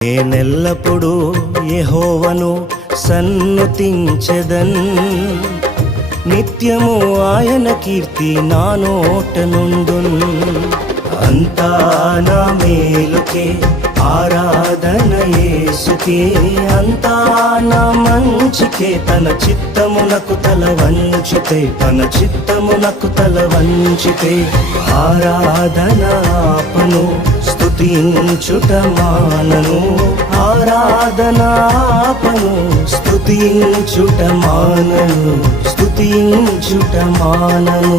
నేనెల్లప్పుడూ యెహోవాను సన్నుతించెదన్, నిత్యము ఆయన కీర్తి నా నోట నుండున్. అంతా నా మేలుకే ఆరాధన యేసుకే, అంతా నా మంచికే. తన చిత్తమునకు తల వంచితే, తన చిత్తమునకు తల వంచితే ఆరాధన ఆపను, స్తుతించుట మానను. ఆరాధన ఆపను, స్తుతించుట మానను, స్తుతించుట మానను.